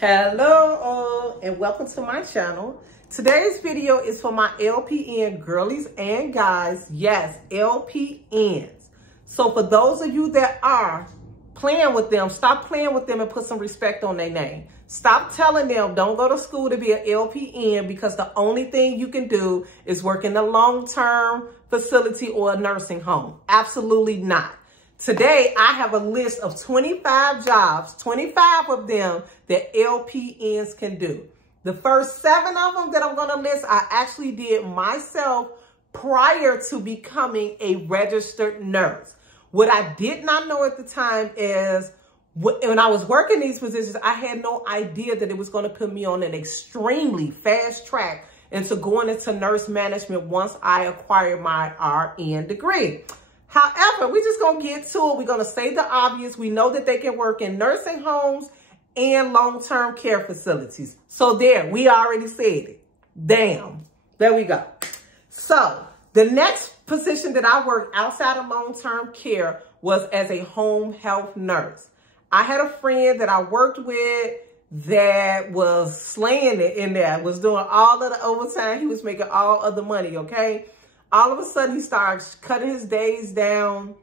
Hello and welcome to my channel. Today's video is for my LPN girlies and guys. Yes, LPNs. So for those of you that are playing with them, stop playing with them and put some respect on their name. Stop telling them don't go to school to be an LPN because the only thing you can do is work in a long-term facility or a nursing home. Absolutely not. Today, I have a list of 25 jobs, 25 of them that LPNs can do. The first 7 of them that I'm going to list, I actually did myself prior to becoming a registered nurse. What I did not know at the time is when I was working these positions, I had no idea that it was going to put me on an extremely fast track into going into nurse management once I acquired my RN degree. However, we're just going to get to it. We're going to say the obvious. We know that they can work in nursing homes and long-term care facilities. So there, we already said it. Damn. There we go. So the next position that I worked outside of long-term care was as a home health nurse. I had a friend that I worked with that was slaying it in there, was doing all of the overtime. He was making all of the money, okay? All of a sudden, he starts cutting his days down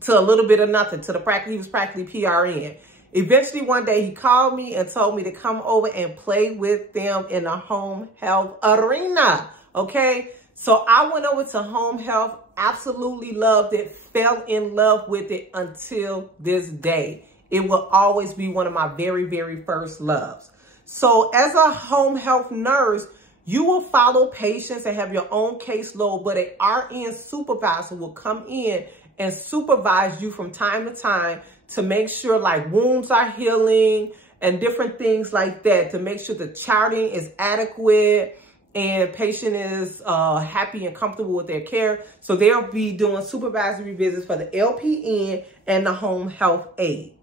to a little bit of nothing, to the practice. He was practically PRN. Eventually, one day, he called me and told me to come over and play with them in the home health arena, okay? So I went over to home health, absolutely loved it, fell in love with it until this day. It will always be one of my very, very first loves. So as a home health nurse, you will follow patients and have your own caseload, but an RN supervisor will come in and supervise you from time to time to make sure like wounds are healing and different things like that, to make sure the charting is adequate and patient is happy and comfortable with their care. So they'll be doing supervisory visits for the LPN and the home health aide.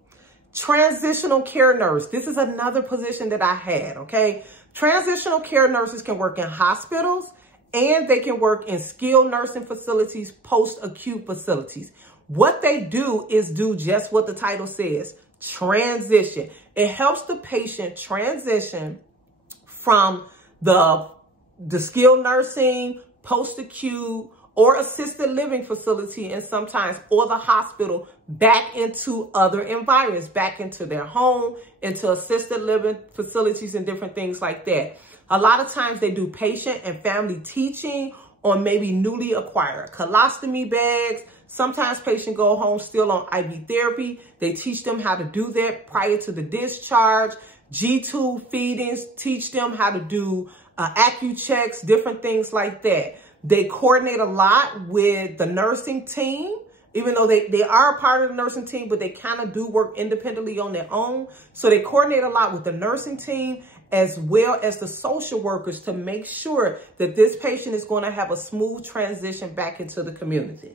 Transitional care nurse. This is another position that I had, okay? Transitional care nurses can work in hospitals and they can work in skilled nursing facilities, post-acute facilities. What they do is do just what the title says, transition. It helps the patient transition from the skilled nursing, post-acute, or assisted living facility, and sometimes, or the hospital, back into other environments, back into their home, into assisted living facilities and different things like that. A lot of times they do patient and family teaching on maybe newly acquired colostomy bags. Sometimes patients go home still on IV therapy. They teach them how to do that prior to the discharge. G-tube feedings, teach them how to do AccuChecks, different things like that. They coordinate a lot with the nursing team, even though they are a part of the nursing team, but they kind of do work independently on their own. So they coordinate a lot with the nursing team as well as the social workers to make sure that this patient is going to have a smooth transition back into the community.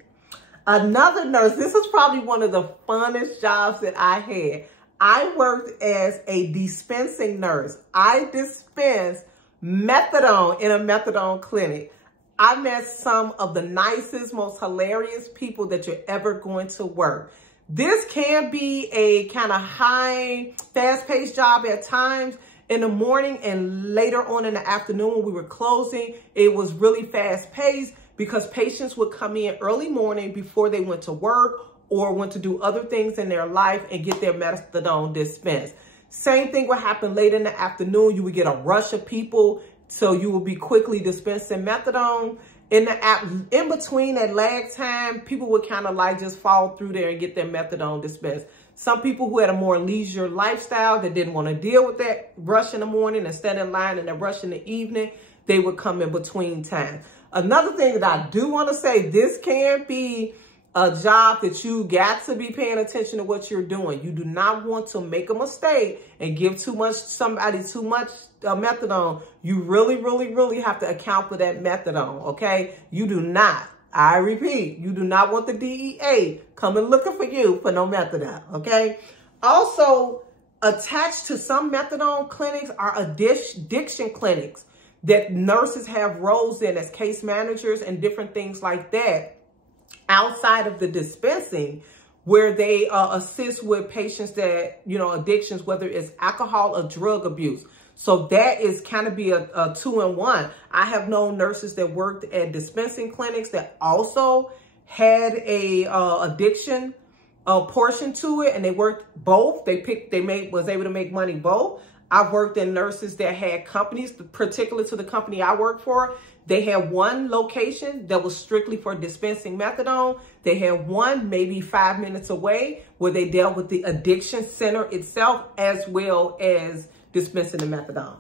Another nurse, this is probably one of the funnest jobs that I had. I worked as a dispensing nurse. I dispensed methadone in a methadone clinic. I met some of the nicest, most hilarious people that you're ever going to work. This can be a kind of high, fast-paced job at times. In the morning and later on in the afternoon when we were closing, it was really fast-paced because patients would come in early morning before they went to work or went to do other things in their life and get their methadone dispensed. Same thing would happen late in the afternoon. You would get a rush of people. So you will be quickly dispensing methadone. In between that lag time, people would kind of like just fall through there and get their methadone dispensed. Some people who had a more leisure lifestyle that didn't want to deal with that rush in the morning and stand in line and that rush in the evening, they would come in between times. Another thing that I do want to say, this can be a job that you got to be paying attention to what you're doing. You do not want to make a mistake and give somebody too much methadone. You really, really, really have to account for that methadone, okay? You do not, I repeat, you do not want the DEA coming looking for you for no methadone, okay? Also, attached to some methadone clinics are addiction clinics that nurses have roles in as case managers and different things like that. Outside of the dispensing, where they assist with patients that, you know, addictions, whether it's alcohol or drug abuse. So that is kind of be a 2-in-1. I have known nurses that worked at dispensing clinics that also had a addiction portion to it, and they worked both. Was able to make money both. I've worked in nurses that had companies, particular to the company I worked for. They had one location that was strictly for dispensing methadone. They had one maybe 5 minutes away where they dealt with the addiction center itself, as well as dispensing the methadone.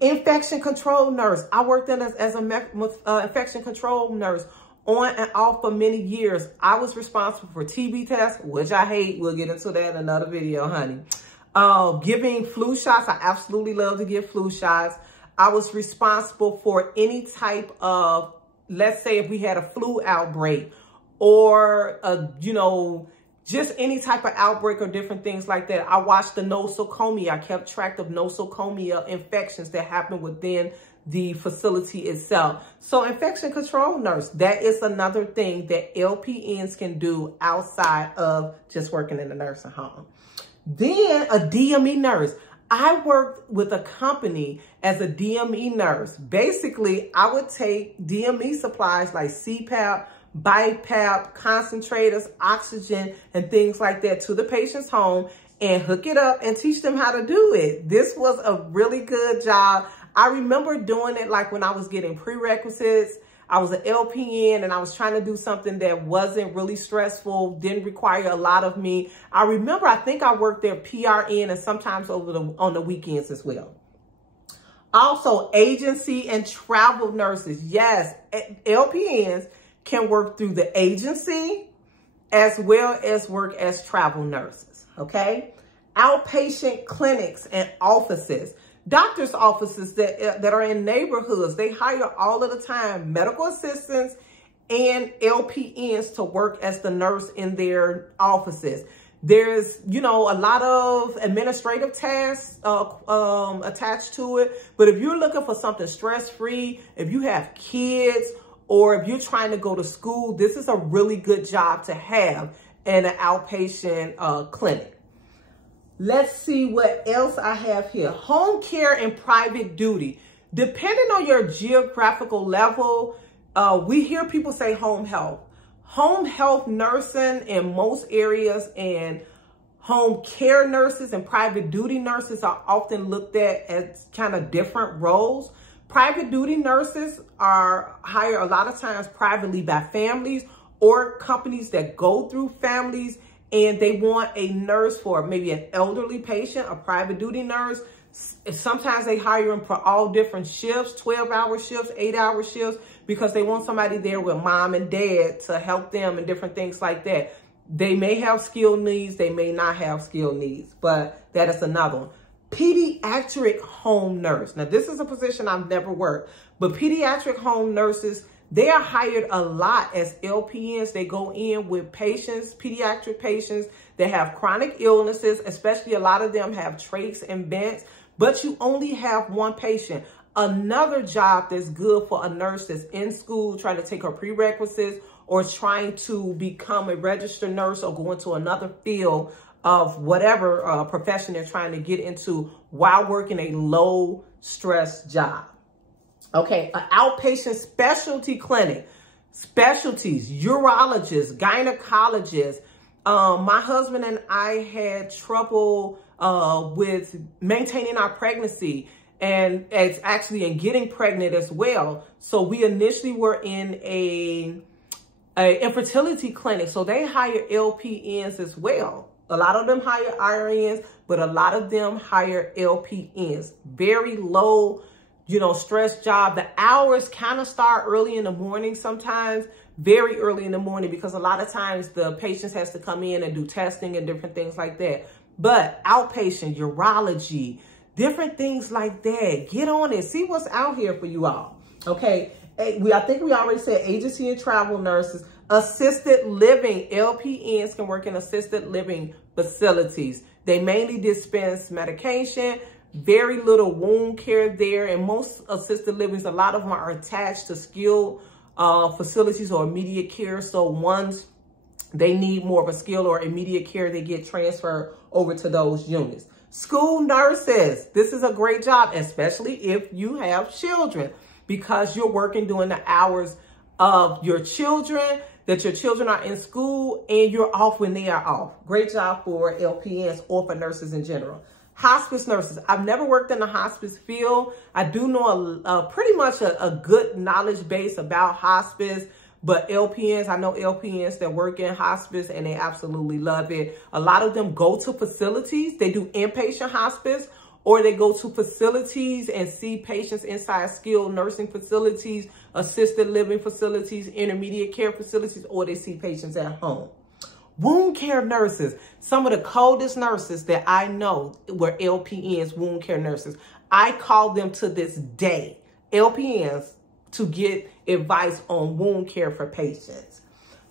Infection control nurse. I worked in as an infection control nurse on and off for many years. I was responsible for TB tests, which I hate. We'll get into that in another video, honey. Giving flu shots. I absolutely love to give flu shots. I was responsible for any type of, let's say if we had a flu outbreak or, you know, just any type of outbreak or different things like that. I watched the nosocomial. I kept track of nosocomial infections that happen within the facility itself. So infection control nurse, that is another thing that LPNs can do outside of just working in the nursing home. Then a DME nurse. I worked with a company as a DME nurse. Basically, I would take DME supplies like CPAP, BiPAP, concentrators, oxygen, and things like that to the patient's home and hook it up and teach them how to do it. This was a really good job. I remember doing it like when I was getting prerequisites. I was an LPN and I was trying to do something that wasn't really stressful, didn't require a lot of me. I remember, I think I worked there PRN and sometimes on the weekends as well. Also, agency and travel nurses. Yes, LPNs can work through the agency as well as work as travel nurses, okay? Outpatient clinics and offices. Doctor's offices that are in neighborhoods, they hire all of the time medical assistants and LPNs to work as the nurse in their offices. There's, you know, a lot of administrative tasks attached to it. But if you're looking for something stress-free, if you have kids, or if you're trying to go to school, this is a really good job to have in an outpatient clinic. Let's see what else I have here. Home care and private duty. Depending on your geographical level, we hear people say home health. Home health nursing in most areas and home care nurses and private duty nurses are often looked at as kind of different roles. Private duty nurses are hired a lot of times privately by families or companies that go through families, and they want a nurse for maybe an elderly patient, a private duty nurse. Sometimes they hire them for all different shifts, 12-hour shifts, 8-hour shifts, because they want somebody there with mom and dad to help them and different things like that. They may have skill needs, they may not have skill needs, but that is another one. Pediatric home nurse. Now, this is a position I've never worked, but pediatric home nurses, they are hired a lot as LPNs. They go in with patients, pediatric patients that have chronic illnesses, especially a lot of them have trachs and vents, but you only have one patient. Another job that's good for a nurse that's in school, trying to take her prerequisites or trying to become a registered nurse or go into another field of whatever profession they're trying to get into while working a low stress job. Okay, an outpatient specialty clinic, specialties, urologists, gynecologists. My husband and I had trouble with maintaining our pregnancy, and it's actually in getting pregnant as well. So we initially were in a infertility clinic. So they hire LPNs as well. A lot of them hire RNs, but a lot of them hire LPNs. Very low, you know, stress job. The hours kind of start early in the morning sometimes, very early in the morning, because a lot of times the patients has to come in and do testing and different things like that. But outpatient, urology, different things like that. Get on it. See what's out here for you all. Okay. I think we already said agency and travel nurses. Assisted living. LPNs can work in assisted living facilities. They mainly dispense medication, very little wound care there. And most assisted livings, a lot of them are attached to skilled facilities or immediate care. So ones they need more of a skill or immediate care, they get transferred over to those units. School nurses, this is a great job, especially if you have children, because you're working during the hours of your children, that your children are in school and you're off when they are off. Great job for LPNs or for nurses in general. Hospice nurses. I've never worked in the hospice field. I do know pretty much a good knowledge base about hospice, but LPNs, I know LPNs that work in hospice and they absolutely love it. A lot of them go to facilities. They do inpatient hospice, or they go to facilities and see patients inside skilled nursing facilities, assisted living facilities, intermediate care facilities, or they see patients at home. Wound care nurses, some of the coldest nurses that I know were LPNs, wound care nurses. I call them to this day, LPNs, to get advice on wound care for patients.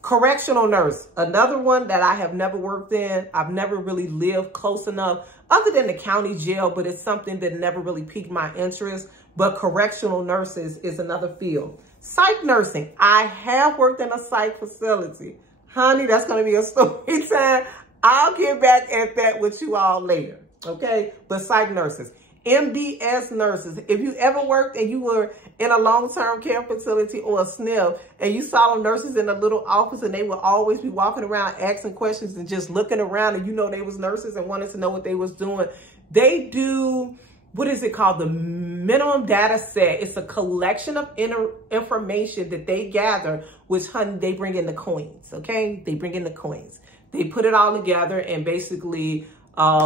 Correctional nurse, another one that I have never worked in. I've never really lived close enough other than the county jail, but it's something that never really piqued my interest. But correctional nurses is another field. Psych nursing, I have worked in a psych facility. Honey, that's going to be a story time. I'll get back at that with you all later, okay? But psych nurses. MDS nurses. If you ever worked and you were in a long-term care facility or a SNF and you saw them nurses in a little office and they would always be walking around asking questions and just looking around, and you know they was nurses and wanted to know what they was doing. They do, what is it called? The minimum data set. It's a collection of information that they gather, which, honey, they bring in the coins, okay? They bring in the coins. They put it all together and basically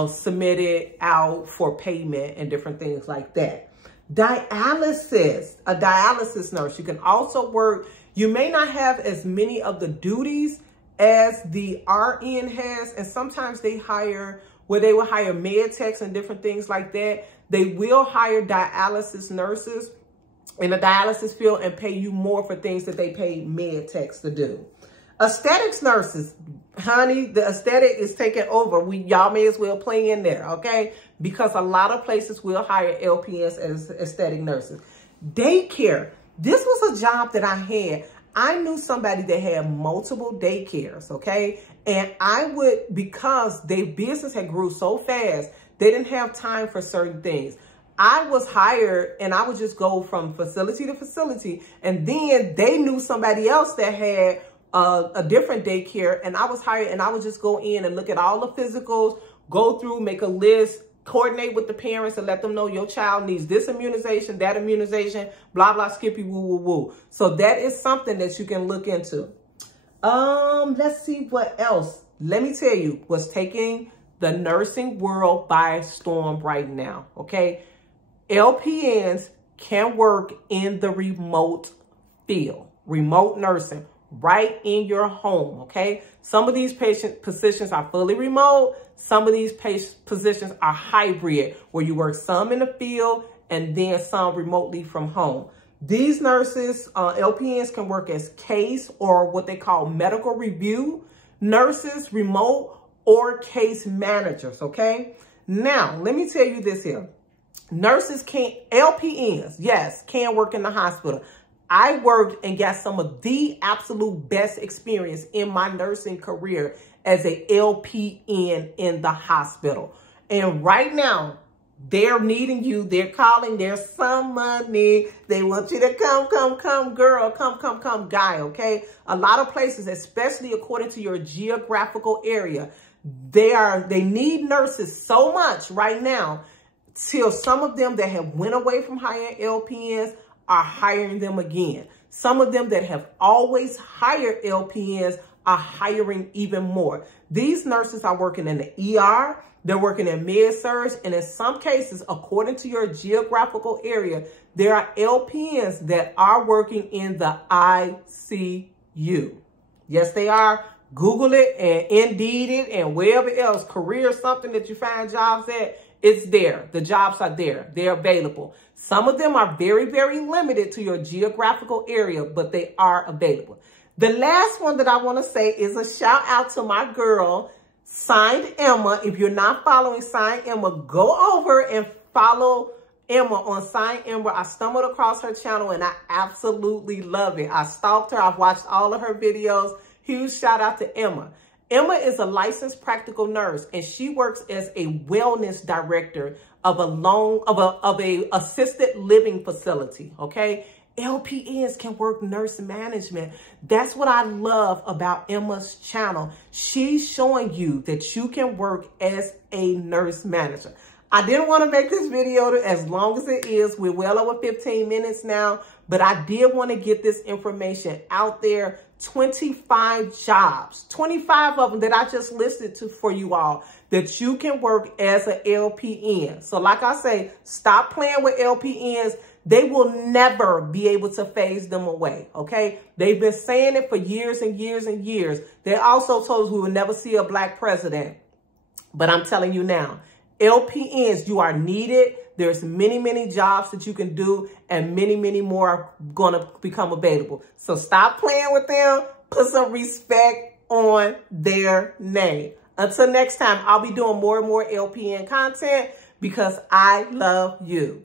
submit it out for payment and different things like that. Dialysis, a dialysis nurse. You can also work, you may not have as many of the duties as the RN has, and sometimes they hire, where they will hire med techs and different things like that. They will hire dialysis nurses in the dialysis field and pay you more for things that they pay med techs to do. Aesthetics nurses, honey, the aesthetic is taking over. Y'all may as well play in there, okay? Because a lot of places will hire LPNs as aesthetic nurses. Daycare, this was a job that I had. I knew somebody that had multiple daycares, okay? And I would, because their business had grew so fast, they didn't have time for certain things. I was hired and I would just go from facility to facility, and then they knew somebody else that had a different daycare, and I was hired, and I would just go in and look at all the physicals, go through, make a list, coordinate with the parents and let them know your child needs this immunization, that immunization, blah, blah, skippy, woo, woo, woo. So that is something that you can look into. Let's see what else. Let me tell you what's taking the nursing world by storm right now, okay? LPNs can work in the remote field, remote nursing, right in your home, okay? Some of these positions are fully remote. Some of these positions are hybrid, where you work some in the field and then some remotely from home. These nurses, LPNs, can work as case or what they call medical review nurses, remote, or case managers, okay? Now, let me tell you this here. Nurses LPNs, yes, can work in the hospital. I worked and got some of the absolute best experience in my nursing career as a LPN in the hospital. And right now, they're needing you. They're calling. There's some money. They want you to come, girl. Come, guy, okay? A lot of places, especially according to your geographical area, they need nurses so much right now, till some of them that have went away from hiring LPNs are hiring them again. Some of them that have always hired LPNs are hiring even more. These nurses are working in the ER, they're working in med-surg, and in some cases, according to your geographical area, there are LPNs that are working in the ICU. Yes, they are. Google it and Indeed it and wherever else, career something that you find jobs at, it's there. The jobs are there. They're available. Some of them are very, very limited to your geographical area, but they are available. The last one that I want to say is a shout out to my girl, Signed Emma. If you're not following Signed Emma, go over and follow Emma on Signed Emma. I stumbled across her channel and I absolutely love it. I stalked her. I've watched all of her videos. Huge shout out to Emma. Emma is a licensed practical nurse, and she works as a wellness director of a assisted living facility, okay? LPNs can work nurse management. That's what I love about Emma's channel. She's showing you that you can work as a nurse manager. I didn't want to make this video as long as it is. We're well over 15 minutes now, but I did want to get this information out there. 25 jobs, 25 of them that I just listed for you all that you can work as an LPN. So like I say, stop playing with LPNs. They will never be able to phase them away, okay? They've been saying it for years and years and years. They also told us we would never see a black president. But I'm telling you now, LPNs, you are needed. There's many, many jobs that you can do, and many, many more are going to become available. So stop playing with them. Put some respect on their name. Until next time, I'll be doing more and more LPN content because I love you.